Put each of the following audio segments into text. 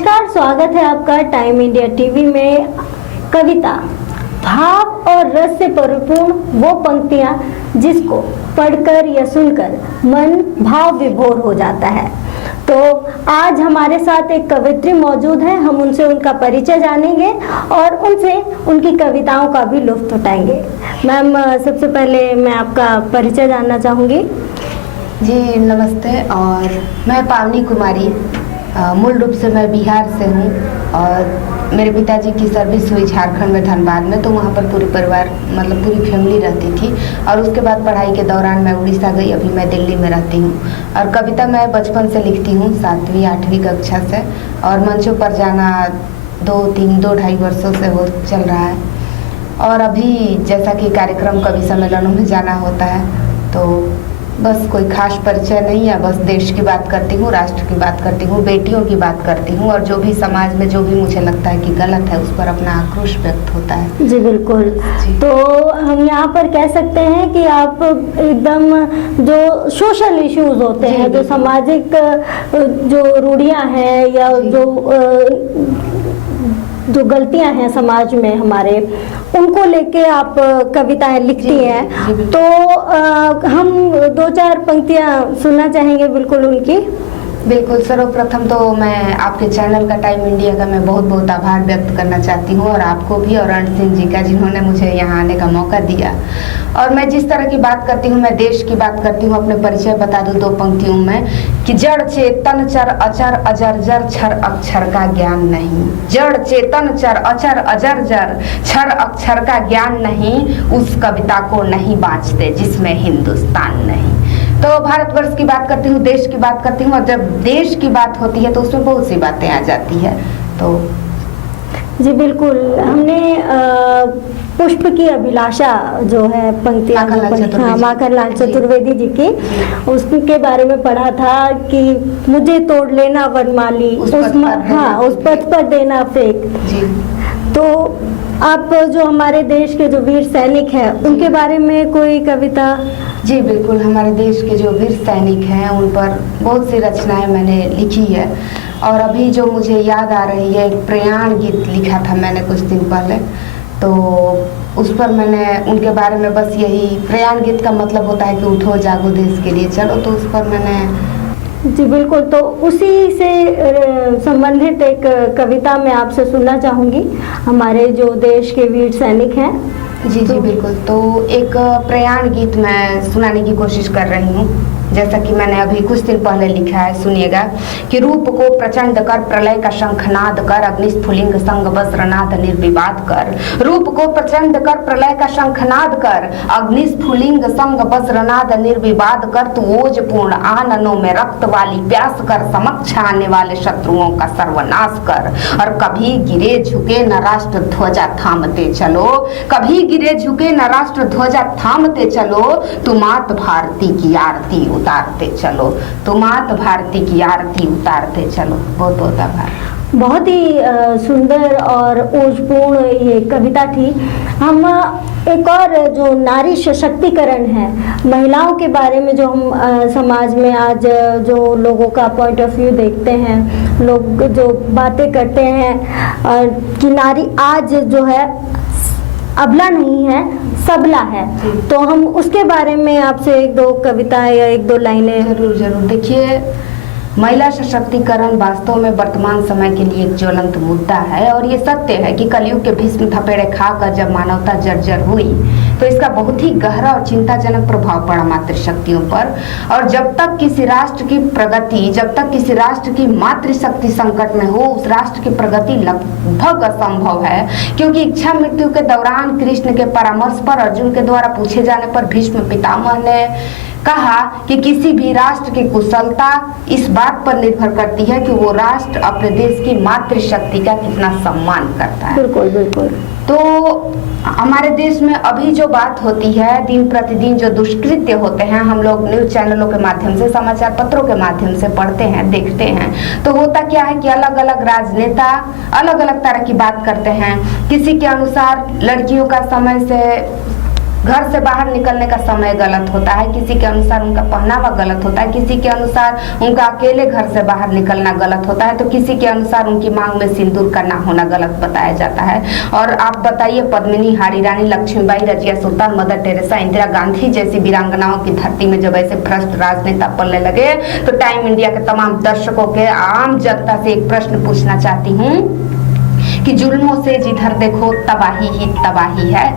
नमस्कार, स्वागत है आपका टाइम इंडिया टीवी में। कविता भाव और रस से परिपूर्ण वो पंक्तियां जिसको पढ़कर या सुनकर मन भाव विभोर हो जाता है। तो आज हमारे साथ एक कवित्री मौजूद है, हम उनसे उनका परिचय जानेंगे और उनसे उनकी कविताओं का भी लुत्फ उठाएंगे। मैम, सबसे पहले मैं आपका परिचय जानना चाहूँगी। जी नमस्ते, और मैं पावनी कुमारी, मूल रूप से मैं बिहार से हूँ और मेरे पिताजी की सर्विस हुई झारखंड में धनबाद में, तो वहाँ पर पूरी परिवार मतलब पूरी फैमिली रहती थी। और उसके बाद पढ़ाई के दौरान मैं उड़ीसा गई, अभी मैं दिल्ली में रहती हूँ। और कविता मैं बचपन से लिखती हूँ, 7वीं 8वीं कक्षा से, और मंचों पर जाना 2-2.5 वर्षों से हो चल रहा है। और अभी जैसा कि कार्यक्रम कवि सम्मेलनों में जाना होता है, तो बस कोई खास परिचय नहीं है। बस देश की बात करती हूँ, राष्ट्र की बात करती हूँ, बेटियों की बात करती हूँ, और जो भी समाज में जो भी मुझे लगता है कि गलत है उस पर अपना आक्रोश व्यक्त होता है। जी बिल्कुल जी। तो हम यहाँ पर कह सकते हैं कि आप एकदम जो सोशल इश्यूज होते हैं, जो सामाजिक जो रूढ़ियाँ हैं या जो गलतियां हैं समाज में हमारे, उनको लेके आप कविताएं लिखती हैं। तो हम 2-4 पंक्तियां सुनना चाहेंगे बिल्कुल उनकी। बिल्कुल, सर्वप्रथम तो मैं आपके चैनल का टाइम इंडिया का मैं बहुत बहुत आभार व्यक्त करना चाहती हूँ, और आपको भी, और अनंत सिंह जी का, जिन्होंने मुझे यहाँ आने का मौका दिया। और मैं जिस तरह की बात करती हूँ, मैं देश की बात करती हूँ। अपने परिचय बता दूँ 2 पंक्तियों में कि जड़ चेतन चर अचर अजर जर छर अक्षर का ज्ञान नहीं। जड़ चेतन चर अचर अजर जर छर अक्षर का ज्ञान नहीं, उस कविता को नहीं बाँचते जिसमें हिंदुस्तान नहीं। तो भारतवर्ष की बात करती हूँ, देश की बात करती हूँ, और जब देश की बात होती है तो उसमें बहुत सी बातें आ जाती है। तो जी बिल्कुल, हमने पुष्प की अभिलाषा जो है पंक्तियां माखनलाल चतुर्वेदी जी की, उसके बारे में पढ़ा था कि मुझे तोड़ लेना वनमाली, उस पथ पर देना फेंक। जी। तो आप जो हमारे देश के जो वीर सैनिक हैं उनके बारे में कोई कविता? जी बिल्कुल, हमारे देश के जो वीर सैनिक हैं उन पर बहुत सी रचनाएं मैंने लिखी है। और अभी जो मुझे याद आ रही है, एक प्रयाण गीत लिखा था मैंने कुछ दिन पहले, तो उस पर मैंने उनके बारे में बस यही, प्रयाण गीत का मतलब होता है कि उठो जागो देश के लिए चलो, तो उस पर मैंने। जी बिल्कुल, तो उसी से संबंधित एक कविता मैं आपसे सुनना चाहूँगी, हमारे जो देश के वीर सैनिक हैं। जी जी बिल्कुल, तो एक प्रयाण गीत मैं सुनाने की कोशिश कर रही हूँ, जैसा कि मैंने अभी कुछ दिन पहले लिखा है। सुनिएगा कि रूप को प्रचंड कर प्रलय का शंखनाद कर, अग्निस्फुलिंग संग वज्रनाद निर्विवाद कर। रूप को प्रचंड कर प्रलय का शंखनाद कर, अग्निस्फुलिंग संग वज्रनाद निर्विवाद कर। तू ओज पूर्ण आननों में रक्त वाली प्यास कर, समक्ष आने वाले शत्रुओं का सर्वनाश कर। और कभी गिरे झुके न राष्ट्र ध्वजा थामते चलो, कभी गिरे झुके न राष्ट्र ध्वजा थामते चलो। तू मात भारती की आरती उतारते चलो, तो मात भारती की आरती उतारते चलो। बहुत बहुत आभार। बहुत ही सुंदर और ओजपूर्ण ये कविता थी। हम एक और जो नारी सशक्तिकरण है, महिलाओं के बारे में जो हम समाज में आज जो लोगों का पॉइंट ऑफ व्यू देखते हैं, लोग जो बातें करते हैं कि नारी आज जो है अबला नहीं है, सबला है, तो हम उसके बारे में आपसे 1-2 कविताएं या 1-2 लाइनें। जरूर जरूर। देखिए, महिला सशक्तिकरण वास्तव में वर्तमान समय के लिए एक ज्वलंत मुद्दा है, और ये सत्य है कि कलयुग के भीष्म थपेड़े खाकर जब मानवता जर्जर हुई तो इसका बहुत ही गहरा और चिंताजनक प्रभाव पड़ा मातृशक्तियों पर। और जब तक किसी राष्ट्र की प्रगति, जब तक किसी राष्ट्र की मातृशक्ति संकट में हो, उस राष्ट्र की प्रगति लगभग असंभव है। क्योंकि इच्छा मृत्यु के दौरान कृष्ण के परामर्श पर अर्जुन के द्वारा पूछे जाने पर भीष्म पितामह ने कहा कि किसी भी राष्ट्र की कुशलता इस बात पर निर्भर करती है कि वो राष्ट्र अपने देश की मातृशक्ति का कितना सम्मान करता है। बिल्कुल बिल्कुल। तो हमारे देश में अभी जो बात होती है, दिन प्रतिदिन जो दुष्कृत्य होते हैं, हम लोग न्यूज चैनलों के माध्यम से, समाचार पत्रों के माध्यम से पढ़ते हैं, देखते हैं। तो होता क्या है कि अलग अलग राजनेता अलग अलग तरह की बात करते हैं। किसी के अनुसार लड़कियों का समय से घर से बाहर निकलने का समय गलत होता है, किसी के अनुसार उनका पहनावा गलत होता है, किसी के अनुसार उनका अकेले घर से बाहर निकलना गलत होता है, तो किसी के अनुसार उनकी मांग में सिंदूर का ना होना गलत बताया जाता है। और आप बताइए, पद्मिनी, हारी रानी, लक्ष्मीबाई, रजिया सुल्तान, मदर टेरेसा, इंदिरा गांधी जैसी वीरांगनाओं की धरती में जब ऐसे भ्रष्ट राजनेता पलने लगे, तो टाइम इंडिया के तमाम दर्शकों के, आम जनता से एक प्रश्न पूछना चाहती हूँ कि जुल्मों से जिधर देखो तबाही ही तबाही है,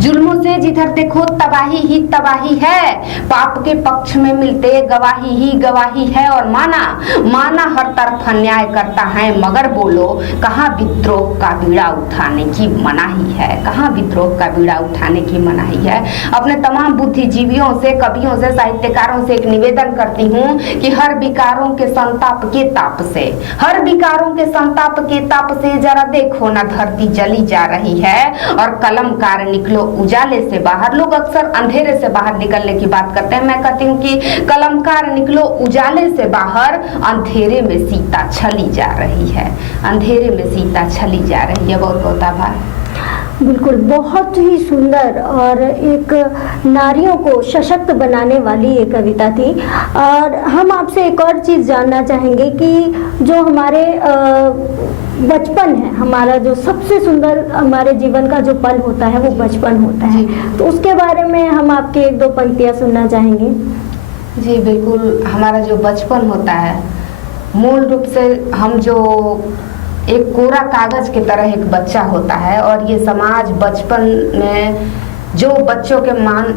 जुल्मों से जिधर देखो तबाही ही तबाही है, पाप के पक्ष में मिलते गवाही ही गवाही है, और माना हर तरफ अन्याय करता है, मगर बोलो कहाँ विद्रोह का बीड़ा उठाने की मनाही है, कहाँ विद्रोह का बीड़ा उठाने की मनाही है। अपने तमाम बुद्धिजीवियों से, कवियों से, साहित्यकारों से एक निवेदन करती हूँ कि हर विकारों के संताप के ताप से, हर विकारों के संताप के ताप से जरा देखो ना धरती जली जा रही है, और कलमकार निकलो उजाले से बाहर। लोग अक्सर अंधेरे से बाहर निकलने की बात करते हैं, मैं कहती हूँ कि कलमकार निकलो उजाले से बाहर, अंधेरे में सीता छली जा रही है, अंधेरे में सीता छली जा रही है। बहुत बहुत आभार। बिल्कुल, बहुत ही सुंदर और एक नारियों को सशक्त बनाने वाली ये कविता थी। और हम आपसे एक और चीज़ जानना चाहेंगे कि जो हमारे बचपन है, हमारा जो सबसे सुंदर हमारे जीवन का जो पल होता है वो बचपन होता है, तो उसके बारे में हम आपकी एक दो पंक्तियाँ सुनना चाहेंगे। जी बिल्कुल, हमारा जो बचपन होता है, मूल रूप से हम जो एक कोरा कागज की तरह एक बच्चा होता है, और ये समाज बचपन में जो बच्चों के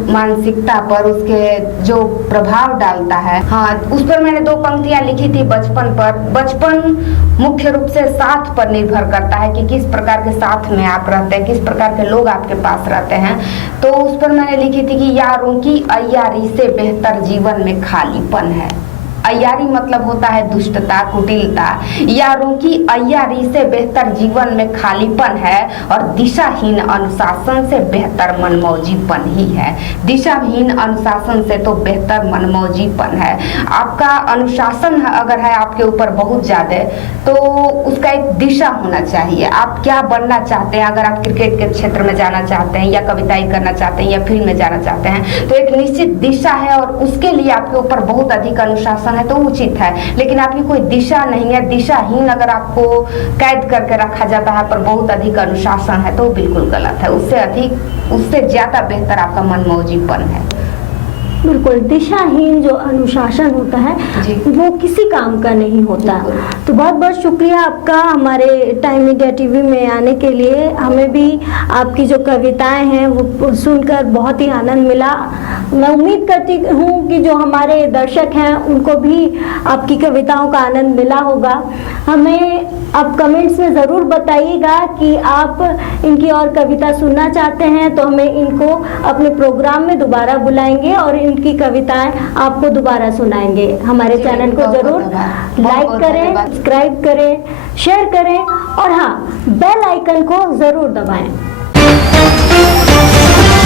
मानसिकता पर उसके जो प्रभाव डालता है, हाँ, उस पर मैंने 2 पंक्तियां लिखी थी बचपन पर। बचपन मुख्य रूप से साथ पर निर्भर करता है कि किस प्रकार के साथ में आप रहते हैं, किस प्रकार के लोग आपके पास रहते हैं। तो उस पर मैंने लिखी थी कि यारों की अय्यारी से बेहतर जीवन में खालीपन है। अय्यारी मतलब होता है दुष्टता, कुटिलता। यारों की अय्यारी से बेहतर जीवन में खालीपन है, और दिशाहीन अनुशासन से बेहतर मनमौजीपन ही है। दिशाहीन अनुशासन से तो बेहतर मनमौजीपन है। आपका अनुशासन अगर है आपके ऊपर बहुत ज्यादा, तो उसका एक दिशा होना चाहिए। आप क्या बनना चाहते हैं, अगर आप क्रिकेट के क्षेत्र में जाना चाहते हैं, या कविताई करना चाहते हैं, या फिल्म में जाना चाहते हैं, तो एक निश्चित दिशा है, और उसके लिए आपके ऊपर बहुत अधिक अनुशासन है तो उचित है। लेकिन आपकी कोई दिशा नहीं है, दिशाहीन अगर आपको कैद करके रखा जाता है पर बहुत अधिक अनुशासन है, तो बिल्कुल गलत है। उससे ज्यादा बेहतर आपका मनमौजीपन है। बिल्कुल, दिशाहीन जो अनुशासन होता है वो किसी काम का नहीं होता। तो बहुत बहुत शुक्रिया आपका हमारे टाइम इंडिया टीवी में आने के लिए। हमें भी आपकी जो कविताएं हैं वो सुनकर बहुत ही आनंद मिला। मैं उम्मीद करती हूँ कि जो हमारे दर्शक हैं उनको भी आपकी कविताओं का आनंद मिला होगा। हमें आप कमेंट्स में ज़रूर बताइएगा कि आप इनकी और कविता सुनना चाहते हैं, तो हमें इनको अपने प्रोग्राम में दोबारा बुलाएंगे और इनकी कविताएं आपको दोबारा सुनाएंगे। हमारे चैनल को ज़रूर लाइक करें, सब्सक्राइब करें, शेयर करें, और हाँ, बेल आइकन को ज़रूर दबाएं।